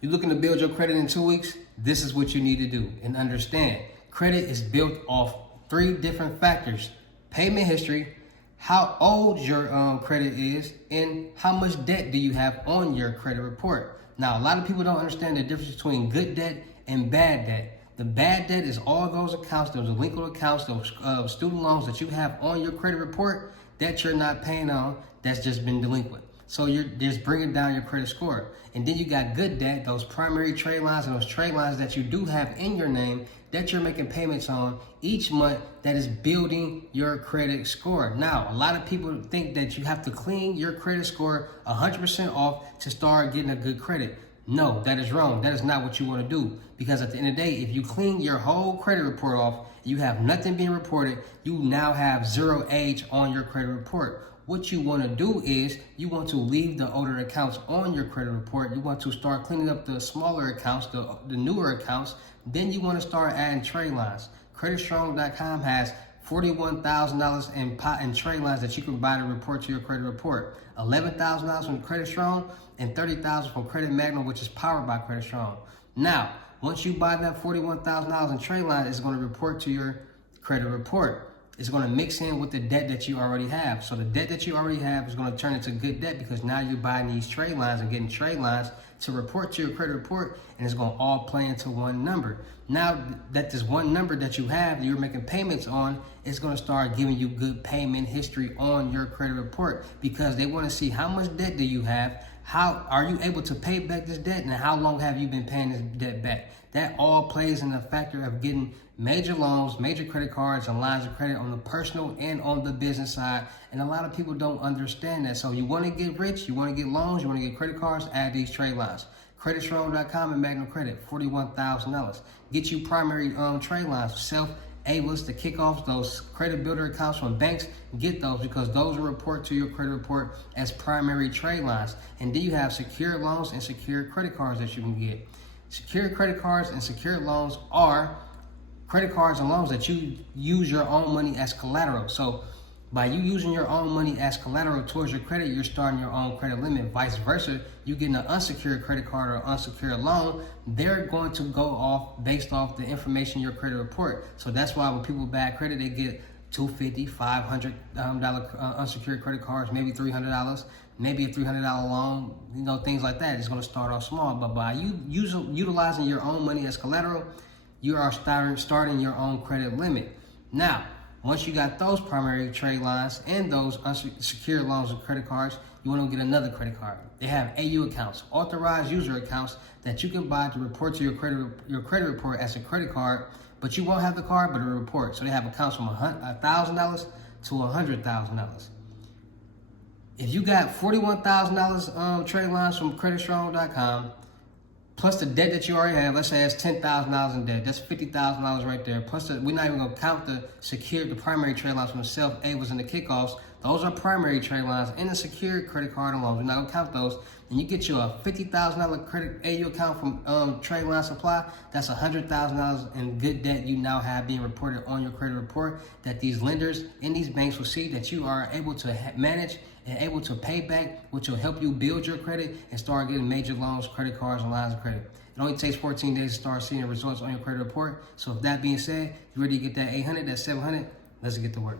You're looking to build your credit in 2 weeks? This is what you need to do. And understand, credit is built off 3 different factors: payment history, how old your credit is, and how much debt do you have on your credit report. Now, a lot of people don't understand the difference between good debt and bad debt. The bad debt is all those accounts, those delinquent accounts, those student loans that you have on your credit report that you're not paying on, that's just been delinquent. So you're just bringing down your credit score. And then you got good debt, those primary trade lines and those trade lines that you do have in your name that you're making payments on each month, that is building your credit score. Now, a lot of people think that you have to clean your credit score 100% off to start getting a good credit. No, that is wrong. That is not what you want to do. Because at the end of the day, if you clean your whole credit report off, you have nothing being reported, you now have 0 age on your credit report. What you want to do is you want to leave the older accounts on your credit report. You want to start cleaning up the smaller accounts, the newer accounts. Then you want to start adding trade lines. CreditStrong.com has $41,000 in trade lines that you can buy to report to your credit report. $11,000 from Credit Strong and $30,000 from Credit Magnum, which is powered by Credit Strong. Now, once you buy that $41,000 in trade lines, it's going to report to your credit report. It's going to mix in with the debt that you already have. So the debt that you already have is going to turn into good debt because now you're buying these trade lines and getting trade lines to report to your credit report, and it's going to all play into one number. Now that this one number that you have that you're making payments on, it's going to start giving you good payment history on your credit report because they want to see how much debt do you have, how are you able to pay back this debt, and how long have you been paying this debt back. That all plays in the factor of getting major loans, major credit cards, and lines of credit on the personal and on the business side. And a lot of people don't understand that. So you want to get rich, you want to get loans, you want to get credit cards, add these trade lines. CreditStrong.com and Magnum Credit, $41,000. Get you primary trade lines, self-ablers to kick off those credit builder accounts from banks. Get those because those will report to your credit report as primary trade lines. And then you have secure loans and secure credit cards that you can get. Secure credit cards and secure loans are credit cards and loans that you use your own money as collateral. So by you using your own money as collateral towards your credit, you're starting your own credit limit. Vice versa, you getting an unsecured credit card or unsecured loan, they're going to go off based off the information in your credit report. So that's why when people bad credit, they get $250, $500 unsecured credit cards, maybe $300, maybe a $300 loan, things like that. It's going to start off small, but by you utilizing your own money as collateral, you are starting your own credit limit. Now, once you got those primary trade lines and those unsecured loans and credit cards, you want to get another credit card. They have AU accounts, authorized user accounts that you can buy to report to your credit report as a credit card, but you won't have the card, but a report. So they have accounts from $1,000 to $100,000. If you got $41,000 trade lines from CreditStrong.com, plus the debt that you already have, let's say it's $10,000 in debt, that's $50,000 right there. Plus, we're not even gonna count the primary trade lines from the self-ablers and the kickoffs. Those are primary trade lines and the secured credit card and loans. We're not gonna count those. And you get you a $50,000 credit AU account from Trade Line Supply. That's $100,000 in good debt you now have being reported on your credit report that these lenders and these banks will see that you are able to manage and able to pay back, which will help you build your credit and start getting major loans, credit cards, and lines of credit. It only takes 14 days to start seeing results on your credit report. So with that being said, you ready to get that 800, that 700? Let's get to work.